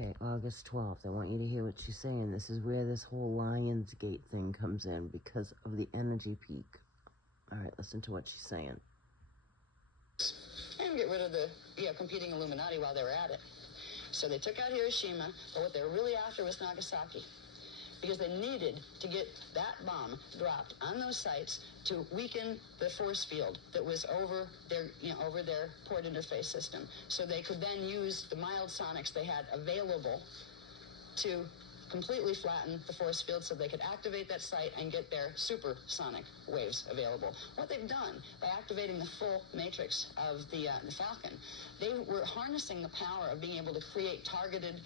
Okay, August 12th. I want you to hear what she's saying. This is where this whole Lion's Gate thing comes in because of the energy peak. All right, listen to what she's saying. And get rid of the competing Illuminati while they were at it. So they took out Hiroshima, but what they were really after was Nagasaki, because they needed to get that bomb dropped on those sites to weaken the force field that was over their port interface system, so they could then use the mild sonics they had available to completely flatten the force field so they could activate that site and get their supersonic waves available. What they've done by activating the full matrix of the Falcon, they were harnessing the power of being able to create targeted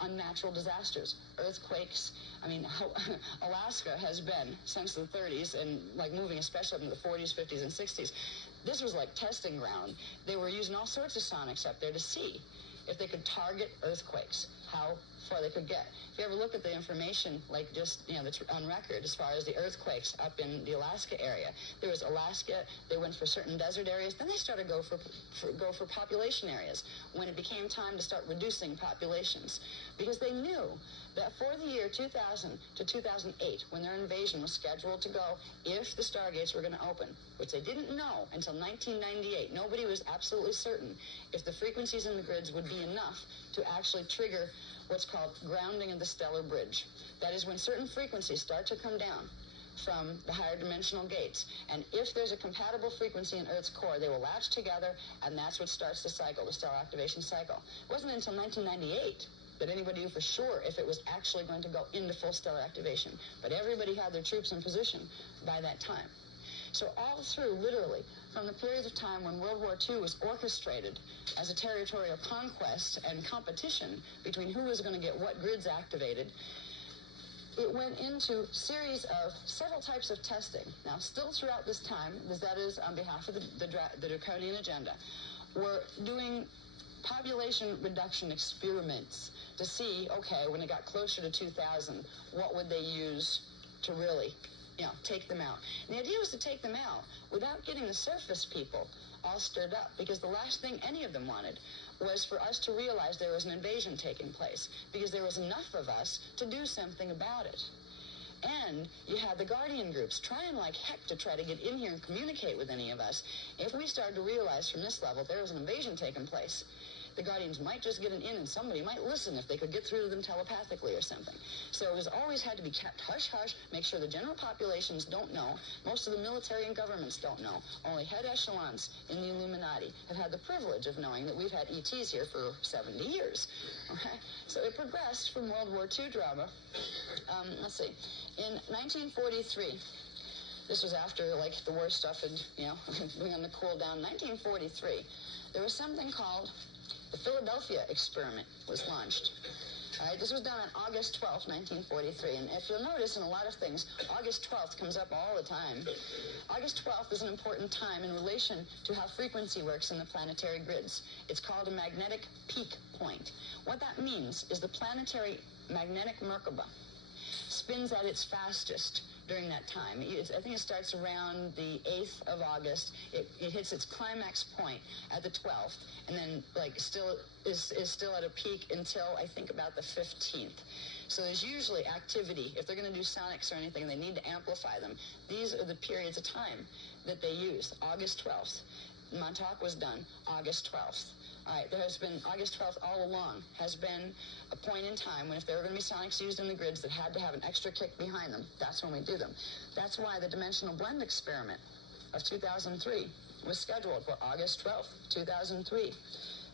unnatural disasters, earthquakes. I mean, Alaska has been, since the 30s, and like moving especially into the 40s, 50s, and 60s, this was like testing ground. They were using all sorts of sonics up there to see if they could target earthquakes, how far they could get. If you ever look at the information, like just, that's on record as far as the earthquakes up in the Alaska area, there was Alaska, they went for certain desert areas, then they started go for population areas when it became time to start reducing populations, because they knew that for the year 2000 to 2008, when their invasion was scheduled to go, if the stargates were going to open, which they didn't know until 1998, nobody was absolutely certain if the frequencies in the grids would be enough to actually trigger what's called grounding of the stellar bridge. That is when certain frequencies start to come down from the higher dimensional gates. And if there's a compatible frequency in Earth's core, they will latch together, and that's what starts the cycle, the stellar activation cycle. It wasn't until 1998 that anybody knew for sure if it was actually going to go into full stellar activation. But everybody had their troops in position by that time. So all through, literally, from the periods of time when World War II was orchestrated as a territorial conquest and competition between who was going to get what grids activated, it went into series of several types of testing. Now, still throughout this time, that is on behalf of the Draconian agenda, we're doing population reduction experiments to see, okay, when it got closer to 2000, what would they use to really take them out. And the idea was to take them out without getting the surface people all stirred up, because the last thing any of them wanted was for us to realize there was an invasion taking place, because there was enough of us to do something about it. And you had the Guardian groups trying like heck to try to get in here and communicate with any of us. If we started to realize from this level there was an invasion taking place, the Guardians might just get an in, and somebody might listen if they could get through to them telepathically or something. So it was always had to be kept hush-hush, make sure the general populations don't know. Most of the military and governments don't know. Only head echelons in the Illuminati have had the privilege of knowing that we've had ETs here for 70 years. Okay? So it progressed from World War II drama. Let's see. In 1943, this was after, like, the war stuff had, begun to cool down. 1943, there was something called the Philadelphia experiment was launched. All right, this was done on August 12th, 1943. And if you'll notice in a lot of things, August 12th comes up all the time. August 12th is an important time in relation to how frequency works in the planetary grids. It's called a magnetic peak point. What that means is the planetary magnetic Merkaba spins at its fastest during that time. I think it starts around the 8th of August. It hits its climax point at the 12th, and then is still at a peak until I think about the 15th. So there's usually activity. If they're going to do sonics or anything, they need to amplify them. These are the periods of time that they use. August 12th. Montauk was done August 12th. All right, there has been, August 12th all along has been a point in time when if there were going to be sonics used in the grids that had to have an extra kick behind them, that's when we do them. That's why the dimensional blend experiment of 2003 was scheduled for August 12th, 2003.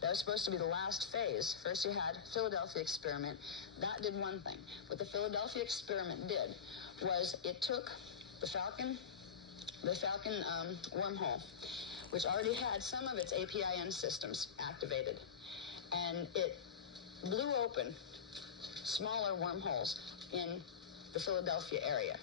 That was supposed to be the last phase. First you had Philadelphia experiment. That did one thing. What the Philadelphia experiment did was it took the Falcon wormhole, which already had some of its APIN systems activated, and it blew open smaller wormholes in the Philadelphia area.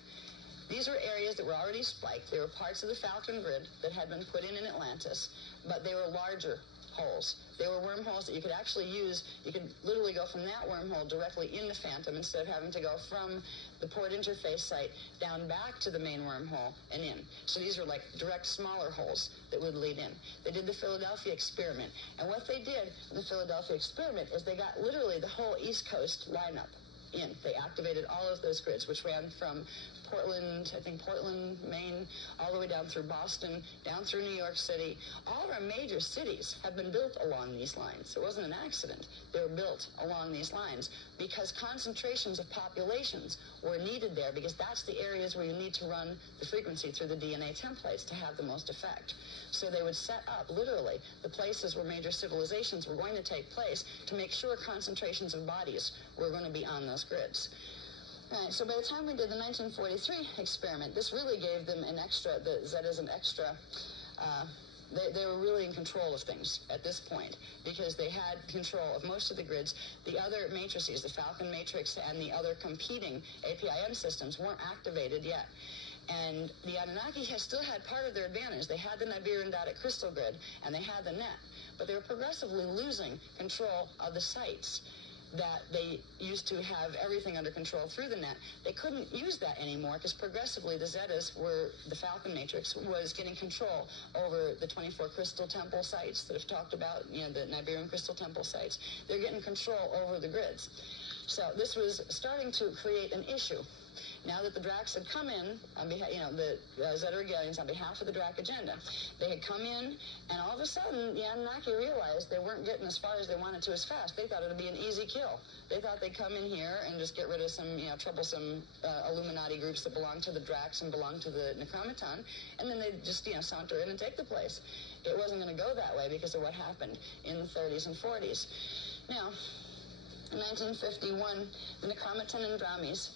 These were areas that were already spiked. They were parts of the Falcon grid that had been put in Atlantis, but they were larger holes. They were wormholes that you could actually use. You could literally go from that wormhole directly in the Phantom instead of having to go from the port interface site down back to the main wormhole and in. So these are like direct smaller holes that would lead in. They did the Philadelphia experiment. And what they did in the Philadelphia experiment is they got literally the whole East Coast lineup in. They activated all of those grids, which ran from Portland, Maine, all the way down through Boston, down through New York City. All of our major cities have been built along these lines. It wasn't an accident. They were built along these lines because concentrations of populations were needed there, because that's the areas where you need to run the frequency through the DNA templates to have the most effect. So they would set up, literally, the places where major civilizations were going to take place to make sure concentrations of bodies were going to be on those grids. All right, so by the time we did the 1943 experiment, this really gave them an extra, the Zetas an extra, they were really in control of things at this point, because they had control of most of the grids. The other matrices, the Falcon matrix and the other competing APIM systems, weren't activated yet. And the Anunnaki still had part of their advantage. They had the Nibiru dotted crystal grid, and they had the net, but they were progressively losing control of the sites that they used to have everything under control through the net. They couldn't use that anymore because progressively the Zetas were, the Falcon Matrix was getting control over the 24 crystal temple sites that I've talked about, the Nibiru crystal temple sites. They're getting control over the grids. So this was starting to create an issue. Now that the Dracs had come in, on behalf, the Zeta Regalians on behalf of the Drac agenda, they had come in, and all of a sudden, the Anunnaki realized they weren't getting as far as they wanted to as fast. They thought it would be an easy kill. They thought they'd come in here and just get rid of some, troublesome Illuminati groups that belong to the Dracs and belong to the Necromaton, and then they'd just, saunter in and take the place. It wasn't going to go that way because of what happened in the 30s and 40s. Now, in 1951, the Necromaton and Dramis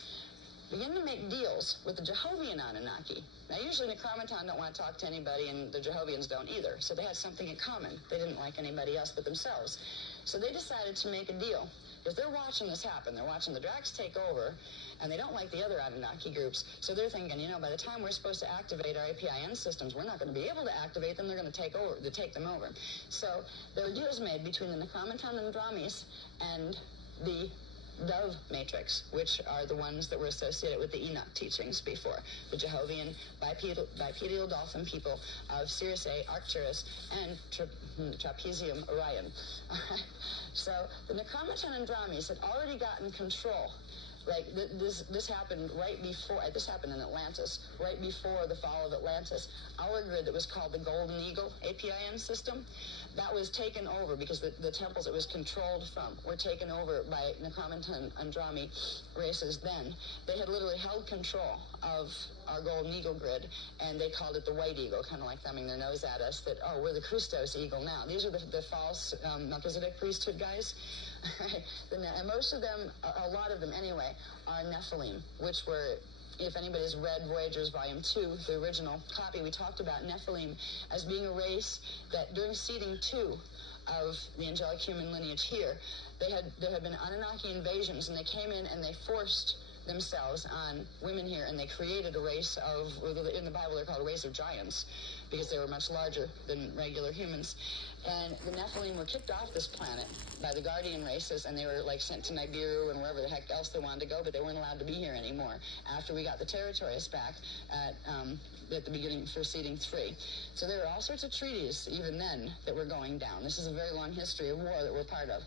begin to make deals with the Jehovian Anunnaki. Now, usually Necromaton don't want to talk to anybody, and the Jehovians don't either, so they had something in common. They didn't like anybody else but themselves. So they decided to make a deal, because they're watching this happen. They're watching the Dracs take over, and they don't like the other Anunnaki groups, so they're thinking, by the time we're supposed to activate our APIN systems, we're not going to be able to activate them. They're going to take them over. So there were deals made between the Necromaton and Dramis and the Dove Matrix, which are the ones that were associated with the Enoch teachings before, the Jehovian bipedal dolphin people of Sirius A, Arcturus, and Trapezium Orion. All right. So the Necromaton and Dramis had already gotten control. Like this happened this happened in Atlantis, right before the fall of Atlantis. Our grid that was called the Golden Eagle APIN system, that was taken over because the temples it was controlled from were taken over by Necromaton and Drami races then. They had literally held control of our Golden Eagle grid, and they called it the White Eagle, kind of like thumbing their nose at us that, we're the Christos Eagle now. These are the false Melchizedek priesthood guys. And most of them, a lot of them anyway, are Nephilim, which were, if anybody's read Voyagers Volume 2, the original copy, we talked about Nephilim as being a race that during seeding 2 of the angelic human lineage here, there had been Anunnaki invasions, and they came in and they forced themselves on women here, and they created a race of, in the Bible they're called a race of giants, because they were much larger than regular humans. And the Nephilim were kicked off this planet by the Guardian races, and they were sent to Nibiru and wherever the heck else they wanted to go, but they weren't allowed to be here anymore after we got the territories back at the beginning for seeding 3. So there were all sorts of treaties even then that were going down. This is a very long history of war that we're part of.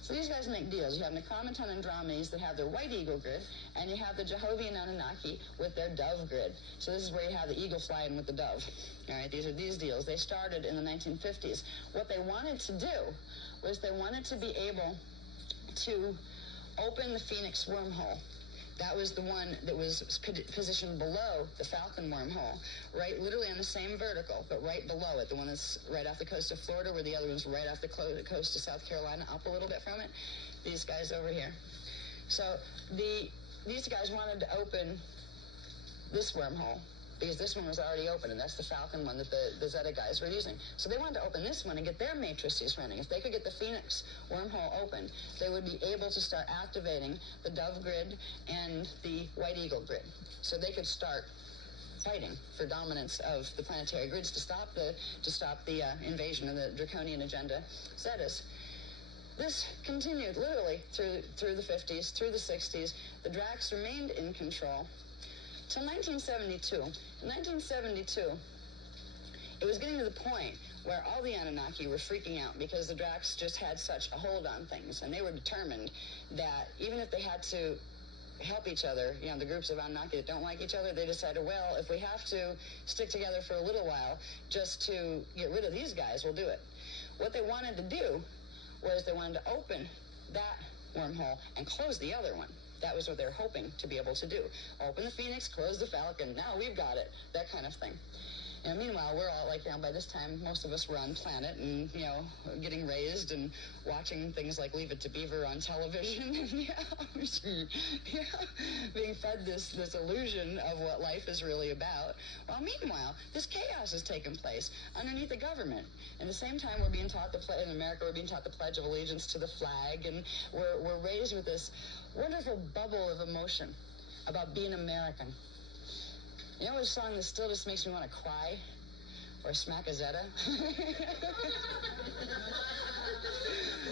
So these guys make deals. You have Necromaton and Dramis that have their White Eagle grid, and you have the Jehovian Anunnaki with their Dove grid. So this is where you have the eagle flying with the dove. All right, these are these deals. They started in the 1950s. What they wanted to do was they wanted to be able to open the Phoenix wormhole. That was the one that was positioned below the Falcon wormhole, right, literally on the same vertical, but right below it, the one that's right off the coast of Florida, where the other one's right off the coast of South Carolina, up a little bit from it. These guys over here. So these guys wanted to open this wormhole, because this one was already open, and that's the Falcon one that the Zeta guys were using. So they wanted to open this one and get their matrices running. If they could get the Phoenix wormhole open, they would be able to start activating the Dove grid and the White Eagle grid. So they could start fighting for dominance of the planetary grids to stop the invasion of the draconian agenda Zetas. This continued literally through the 50s, through the 60s. The Dracs remained in control till 1972. In 1972, it was getting to the point where all the Anunnaki were freaking out because the Dracs just had such a hold on things, and they were determined that even if they had to help each other, you know, the groups of Anunnaki that don't like each other, they decided, well, if we have to stick together for a little while just to get rid of these guys, we'll do it. What they wanted to do was they wanted to open that wormhole and close the other one. That was what they were hoping to be able to do. Open the Phoenix, close the Falcon, now we've got it, that kind of thing. And meanwhile, we're all like, you know, by this time, most of us were on planet and, you know, getting raised and watching things like Leave It to Beaver on television and, being fed this illusion of what life is really about. Well, meanwhile, this chaos has taken place underneath the government. At the same time, we're being taught in America, we're being taught the Pledge of Allegiance to the flag, and we're raised with this wonderful bubble of emotion about being American. You know what song that still just makes me want to cry? Or smack a Zeta?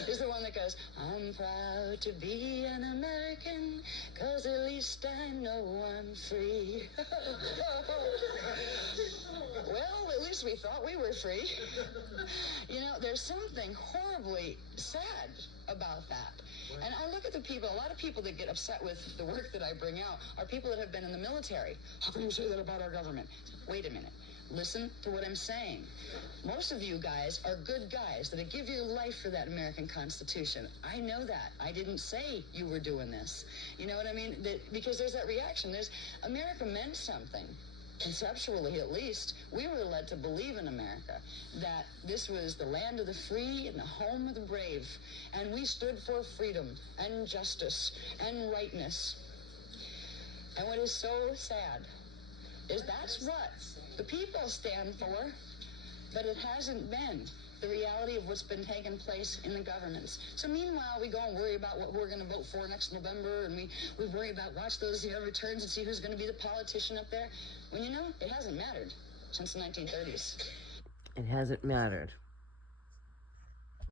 Is the one that goes, I'm proud to be an American, 'cause at least I know I'm free. Well, at least we thought we were free. You know, there's something horribly sad about that. And I look at the people, a lot of people that get upset with the work that I bring out are people that have been in the military. How can you say that about our government? Wait a minute. Listen to what I'm saying. Most of you guys are good guys that give your life for that American Constitution. I know that. I didn't say you were doing this. You know what I mean? Because there's that reaction. America meant something. Conceptually, at least, we were led to believe in America, that this was the land of the free and the home of the brave, and we stood for freedom and justice and rightness. And what is so sad is that's what the people stand for, but it hasn't been the reality of what's been taking place in the governments. So meanwhile, we go and worry about what we're going to vote for next November, and we worry about, watch those returns and see who's going to be the politician up there. When it hasn't mattered since the 1930s. It hasn't mattered.